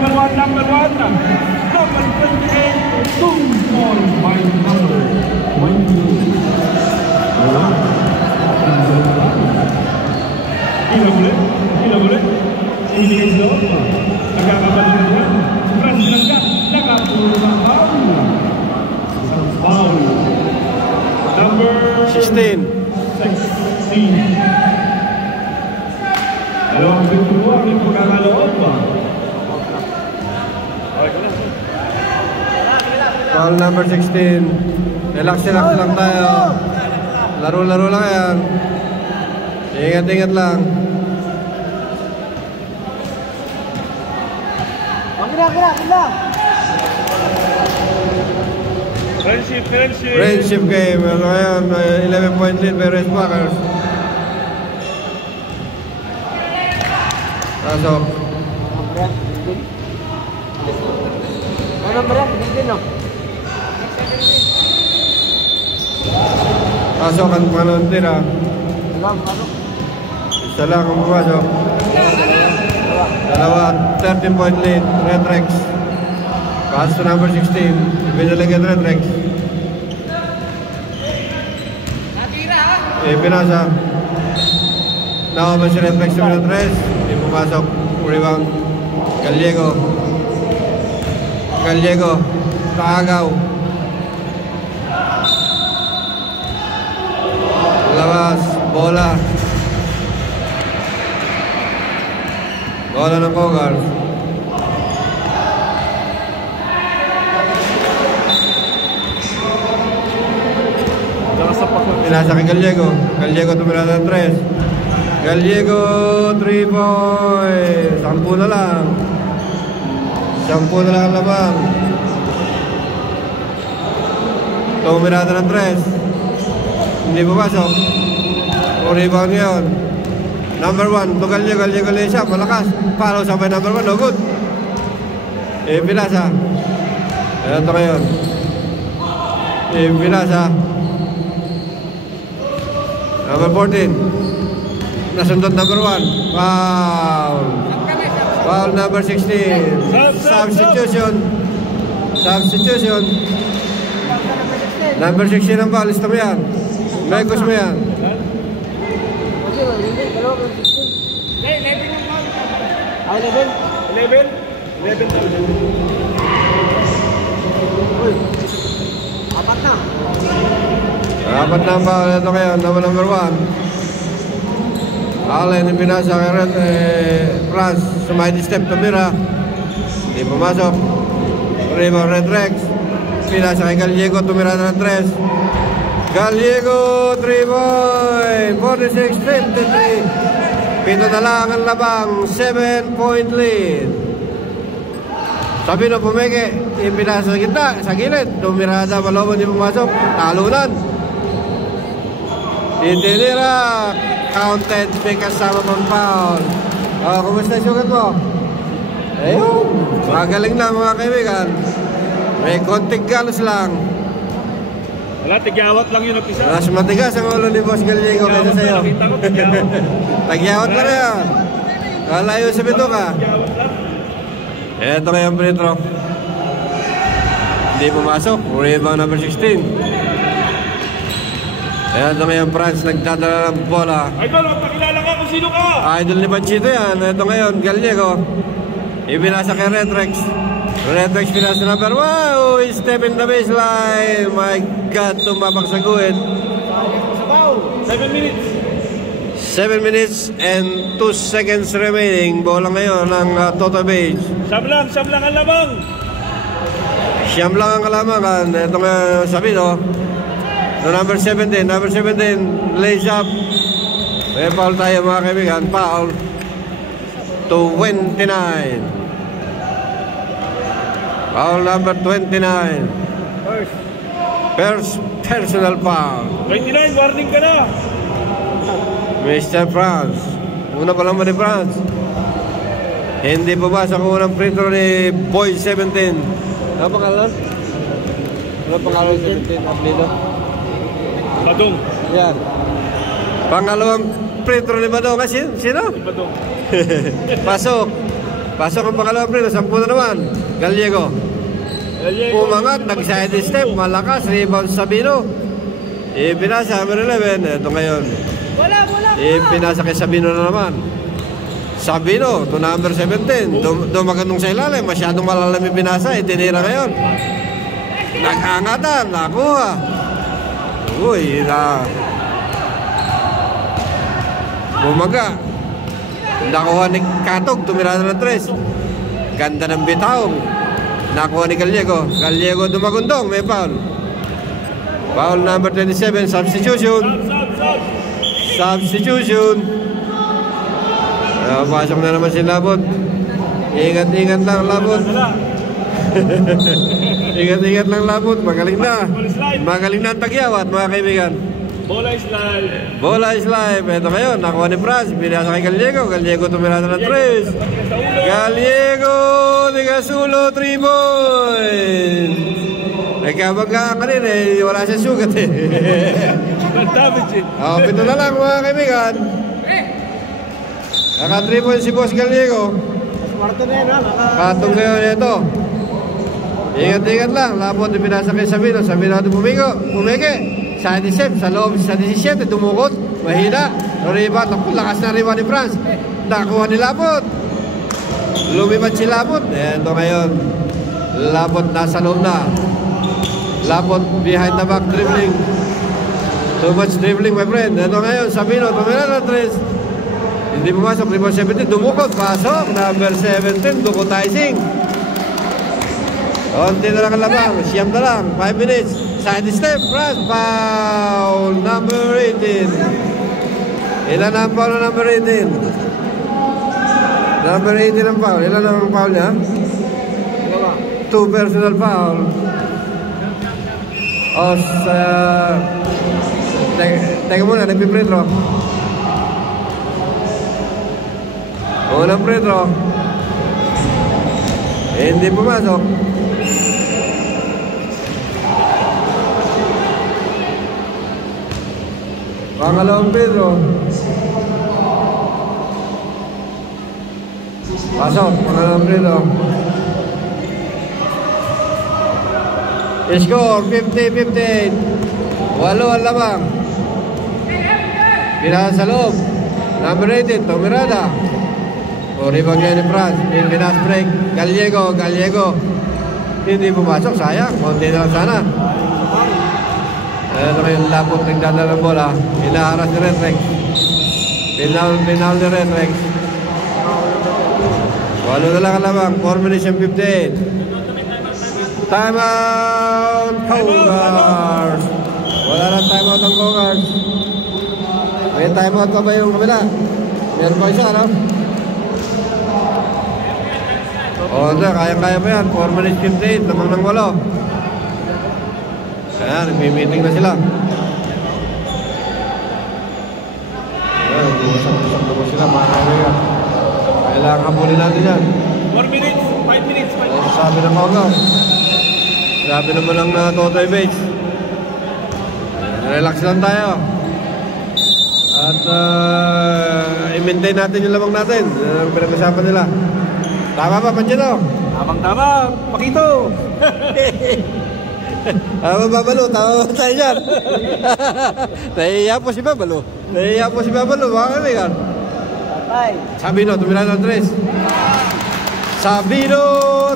number one. Number 28, too small by number 20. Gila boleh. Ini itu. Agak kabalikan yan. Press lang ka. Nakapulong foul. Number 16. Dalawang pintuan yung pagkakaloob ba? Foul number 16. Relax lang tayo. Laro lang yan. Ingat lang. Gila. Friendship game. Ngayon, 11-point lead by Red Packers. Pasok. Ano ba yan? Hindi no? Pasok ang panon tira. Isa lang ang pumasok. Dalawa, 13-point lead, Red Rex. Pass to number 16. Binaligan Red Rex. Pinasa. Nakaba si Red Rex sa Red Rex. Hindi pumasok. Rebound. Gallego. Kaagaw. Labas. Bola ng Kogar. Pinasa kay Gallego tumira ng 3. Gallego 3 points. 10 na lang ang labang. Tumirada ng 3. Hindi pumasok. Rebound ngayon. Number 1, to Gallego siya, malakas. Follow sabay number 1, no good. Pinasa. Ito ngayon. Pinasa. Number 14. Nasundot number 1. Foul number 16. Substitution. Number 16 ang foul. Lista mo yan. Megos mo yan. 11. Apat na ang foul. Ito kayo. Number 1. Allen yung pinasa kay Red France. Sumighty step tumira. Hindi pumasok. Rebound Red Rex. Pinasa kay Gallego. Tumira na ng 3. Gallego 3 point. 46-53. Pito na lang ang labang. 7-point lead. Sabi na pumeke. Pinasa sa gilid. Tumirada Malobo. Hindi pumasok. Talunan. Tinira. Counted, may kasama pang foul. Kumusta yung sugat mo? Ayun, magaling na mga kaibigan. May konting galos lang. Wala, tigyawat lang yun isa. Mas matigas ang ulo ni Boss Gallego kaysa sa'yo. Tagyawat lang yan. Kalayo sa bito ka. Ito kayong free throw. Hindi pumasok. Rebound number 16. Ito ngayon, France, nagdadala ng bola. Idol, magpakilala ka kung sino ka. Idol ni Panchito yan. Ito ngayon, Gallego. Ibinasa kay Red Rex. Red Rex pinasa number 1. Wow, step in the baseline. My God, tumabak sa guhit. 7 minutes. 7 minutes and 2 seconds remaining. Bola ngayon ng Toto Beige. Siyam lang ang lamang. Siyam lang ang kalamangan. Ito nga sabi, no? Number 17, lays up. May foul tayo mga kaibigan. Foul. 29. Foul number 29. First personal foul. 29, warning ka na. Mr. France. Una pa lang ba ni France? Hindi pabasa kung unang free throw ni Boy 17. Ano pangalan? Ano pangalan 17? Aplido? Badong. Yan. Pangalawang free throw ni Badong. Sino? Badong. Pasok. Pasok ang pangalawang preno, 10 na naman. Gallego. Umangat, nag-side step, malakas, rebound Sabino. Ipinasa, number 11. Ito ngayon. Ipinasa kay Sabino na naman. Sabino, to number 17. Dumagandong sa ilalim, masyadong malalam yung pinasa. Itinira ngayon. Nag-angatan, nakuha. Uy, bumaga. Nakuha ni Katog, tumira na ng 3. Ganda ng bitaw. Nakuha ni Gallego. Gallego dumagundong, may foul. Foul number 27, substitution. Substitution. Pasok na naman si Labot. Ingat-ingat lang, Labot. Ingat-ingat lang, Labot. Magaling na. Magaling na ang tagyawat, mga kaibigan. Bola is live. Bola is live. Ito ngayon, nakuha ni Franz. Pinasa kay Gallego. Gallego tumira na ng 3. Gallego de Gasulo, 3 points. Nagkabagkaan ka rin eh. Wala siya sugat eh. Pito na lang mga kaibigan. Naka 3 points si Boss Gallego. Katong ngayon ito. Ingat-ingat lang. Labot yung pinasa kay Sabino. Sabino natin pumigi. Sa 17, sa loob sa 17, dumukot. Mahina. Rebound. Lakas na rebound ni Franz. Nakuha ni Labot. Lumipat si Labot. Ito ngayon. Labot nasa loob na. Labot behind the back dribbling. Too much dribbling, my friend. Ito ngayon. Sabino, tumira na 3. Hindi pumasok. Rebound 17, dumukot. Pasok. Number 17, dukotizing. Konti na lang ang labang. Siyam na lang. 5 minutes. Side step. Franz. Foul. Number 18. Ilan ang foul na number 18? Number 18 ang foul. Ilan ang foul niya? 2 personal foul. O sa... Teka muna. Nagpipre throw. Unang free throw. Hindi pumasok. Pangalawang Pedro. Pasok, pangalawang Pedro. Score, 50-58. 8 ang labang. Pinasa sa loob. Number 18, Tomirada. O rebound niya ni Franz. Pinas break. Gallego. Hindi pumasok, sayang. Konti na lang sana. Ito ngayon, Labot nagdadala ng bola. Inaharas ni Red Rex. Pinal ni Red Rex. 8 na lang ang labang. 4 minutes and 15. Time out, Cougars. Wala na time out ng Cougars. May time out pa ba yung kabila? Meron pa isa, ano? O, kaya-kaya pa yan. 4 minutes 58. Lamang ng 8. Ayan, nagmi-meeting na sila. Ayan, usap-usap na po sila, mga kaibigan. Kailangan kapulin natin yan. 4 minutes, 5 minutes, 5 minutes. Sabi ng Cougars. Sabi naman ng Totoy Bates. Relax lang tayo. At i-maintain natin yung lamang natin. Ang pinag-usapan nila. Tama ba, Panchito? Tamang-tama, Pakito. Babalo, tama ba tayo dyan? Nahihiya po si Babalo. Mga kaibigan. Sabino, tumira ng 3. Sabino,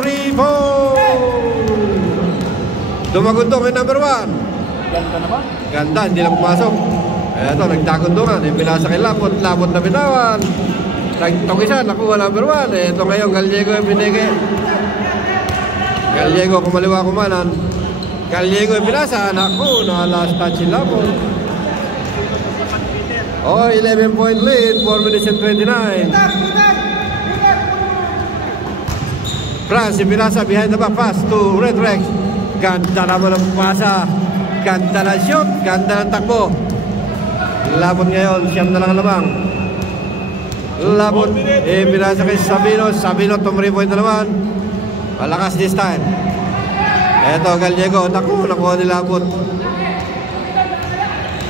3-4. Dumagundong kay number 1. Ganda naman. Ganda, hindi lang pumasok. Eto, nagdagundungan. Pinasa kay Labot na binawan. Nagtong-isa, nakuha number 1. Eto ngayon, Gallego yung binigay. Gallego, kumaliwa kumanan. Gallego yung pinasa. Naku, last touch si Labot. 11-point lead. 4 minutes and 29. Franz, yung pinasa behind the back pass to Red Rex. Ganda naman ang pumasa. Ganda na shoot. Ganda ng takbo. Labot ngayon. Siyam na lang ang labang. Labot. Pinasa kay Sabino. Sabino, 3-point na naman. Malakas this time. Eto, Gallego. Nakuha ni Labot.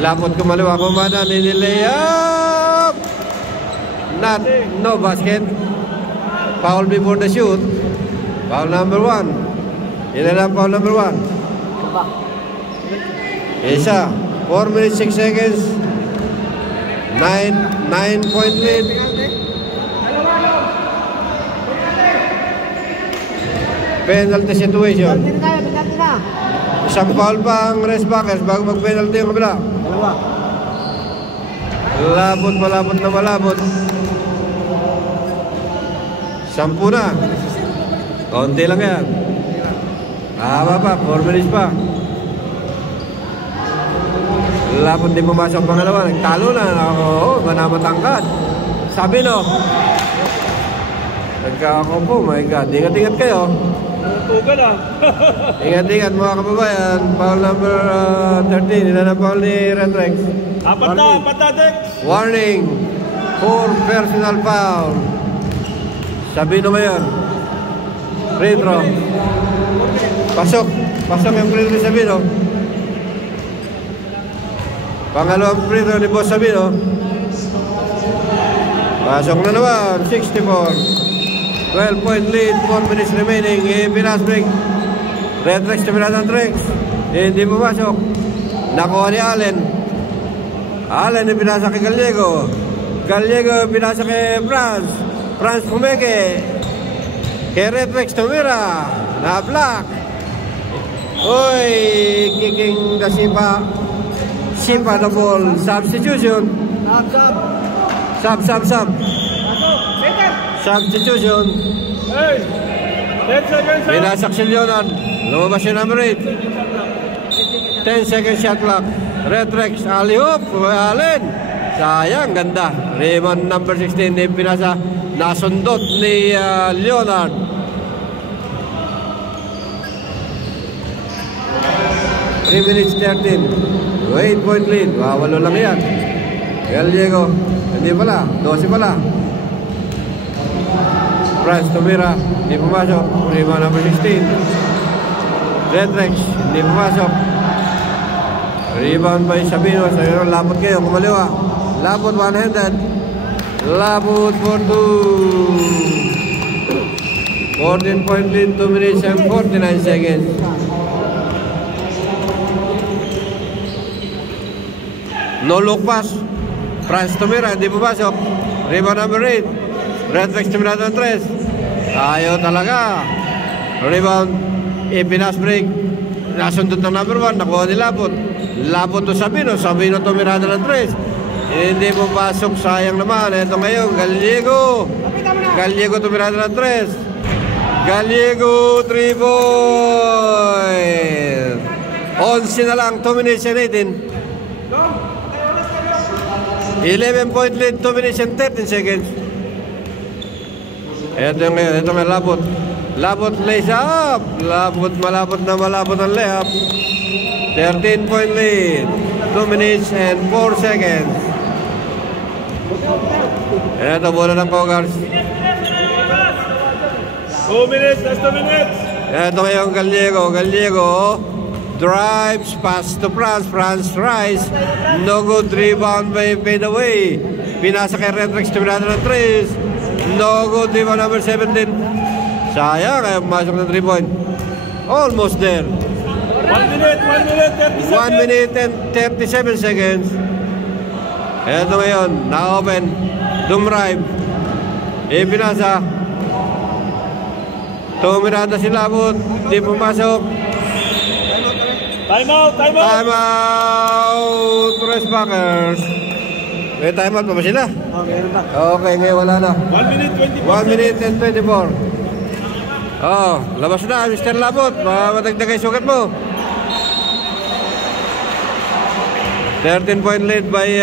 Labot kumaliwa. Kumana. Ninilayap. No basket. Foul before the shoot. Foul number 1. Ilan ang foul number 1? Isa. 4 minutes 6 seconds. 9-point lead. Penalty situation. Isang foul pa ang Redbackers bago mag-penalty yung kabila. Malabot na malabot. 10 na. Konti lang yan. Haba pa, 4 minutes pa. Labot din pumasok pangalawa. Nagtalo na. Oo, manamatangkad. Sabi no. Nagkakakompo, my God. Ingat-ingat kayo. Tugal ah. Ingat-ingat mga kababayan. Foul number 13. Ilan ang foul ni Red Rex? Apat na, Dex. Warning. 4 personal foul. Sabi no ngayon. Free throw. Pasok yung free throw ni Sabino. Pangalawang free throw ni Boss Sabino. Pasok na naman. 64. 12-point lead. 4 minutes remaining. Pinas break. Red Rex to Pinas and Rex. Hindi pumasok. Nakuha ni Allen. Allen pinasa kay Gallego. Gallego pinasa kay France. France pumeke. Kay Red Rex tumira. Na-block. Uy, kicking the Simpa the ball. Substitution. Sub. Substitution. Hey, 10 seconds. Pinasak si Leonard. Lumabas yung number 8. 10 seconds shot clock. Red Rex, alley-oop. Allen. Sayang, ganda. Raymond number 16. Pinasa. Nasundot ni Leonard. 3 minutes 13. 8-point lead. Walo lang yan. Gallego. Hindi pala. 12 pala. France tumira. Hindi pumasok. Raymond number 16. Red Rex. Hindi pumasok. Rebound by Sabino. Sabino, lapot kayo. Kumaliwa. Lapot one-handed. Labot for 2. 14-point lead, 2 minutes and 49 seconds. No look pass. France tumira, hindi pumasok. Rebound number 8. Red Rex tumira ng 3. Ayaw talaga. Rebound. Pinas break. Nasundot ng number 1. Nakuha ni Labot. Labot to Sabino. Sabino tumira ng 3. Hindi pumasok, sayang naman. Ito ngayon, Gallego. Gallego tumirada ng 3. Gallego, 3 point. 11 na lang, 2 minutes and 18. 11-point lead, 2 minutes and 13 seconds. Ito ngayon, ito ngayon, Labot. Labot lays up. Labot, malabot na malabot ang layup. 13-point lead, 2 minutes and 4 seconds. Ito, bola ng Cougars. 2 minutes, last 2 minutes. Ito ngayon, Gallego. Drives, pass to France. France tries. No good, rebound by fade away. Pinasa kay Red Rex, tuminada ng 3. No good, rebound number 17. Sayang, ay pumasok ng 3 point. Almost there. 1 minute, 30 seconds. 1 minute and 37 seconds. Ito ngayon, na-open. Dumrive. Pinasa. Tumirada si Labot. Di pumasok. Time out. Time out. Redbackers. May time out pa ba sila? Okay, ngayon wala na. 1 minute, 24 1 minute and 24. Oh, labas na, Mr. Labot. Matagdagay sugat mo. 13-point lead by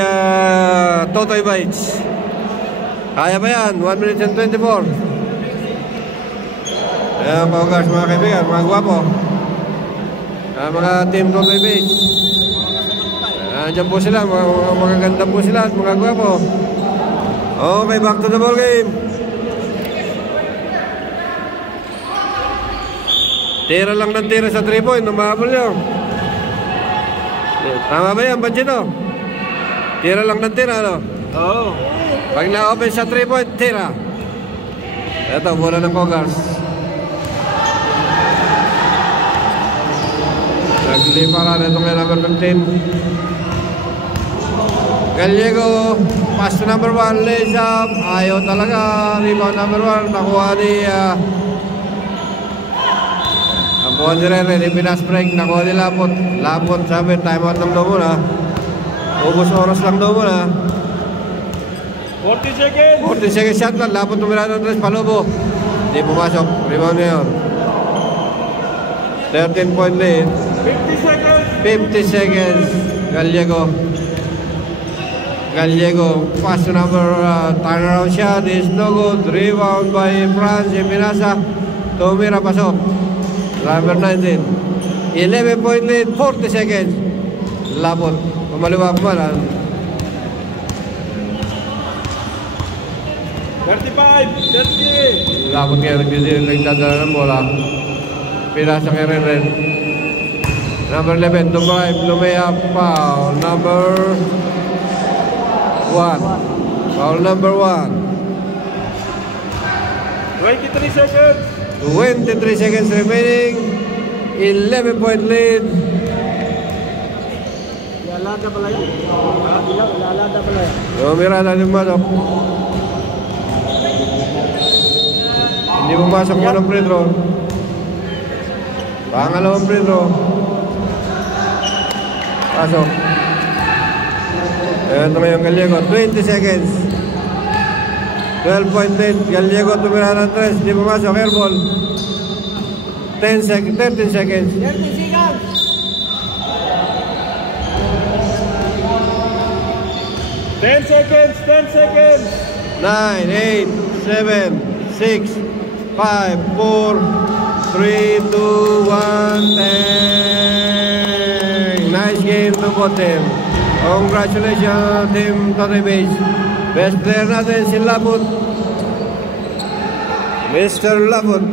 Totoy Bites. Kaya ba yan? 1 minute and 24. Ayan, Cougars, mga kaibigan, mga gwapo. Mga team Totoy Bites. Andiyan po sila, mga ganda po sila at mga gwapo. Okay, back to the ball game. Tira lang ng tira sa 3-point, namabol nyo. Tama ba yan, Banchino? Tira lang ng tira, no? Oo. Pag na-open sa 3-point, tira. Ito, bola ng Cougars. Nagliparan ito kay number 15. Gallego, pass to number 1, lays up. Ayaw talaga. Rebound number 1. Nakuha ni Rere. Di pinas break. Nakuha ni Lapot. Lapot, sabi, timeout lang daw muna. Ubus oras lang daw muna. 40 seconds. 40 seconds shot lang. Lapot tumira ng 3. Palubo. Di pumasok. Rebound niya yun. 13-point lead. 50 seconds. 50 seconds. Gallego, pass to number, turnaround shot is no good. Rebound by France. Pinasa. Tumira, pasok. Number 19. 11-point lead. 40 seconds. Lapot. Pumaliwa ko man. 35, 30. Lapot kayo. Nagdadala ng bola. Pinasa kay Ren. Number 11, Dubai, Lumea, foul. Number 1. Foul number 1. 23 seconds. 23 seconds remaining. 11-point lead. Ilalada pala yun. Ilalada pala yun. Tumira na yung masok. Hindi pumasok mo ng free throw. Pangalawang free throw. Pasok. Ito na yung Gallego. 20 seconds. 12-point lead. Gallego tumira ng 3. Hindi pumasok. Airball. 13 seconds. 30 seconds. 10 seconds, 10 seconds. 9, 8, 7, 6, 5, 4, 3, 2, 1, 10. Nice game to both team. Congratulations, Team Torrey Beach. Best player natin si Laput. Mr. Laput.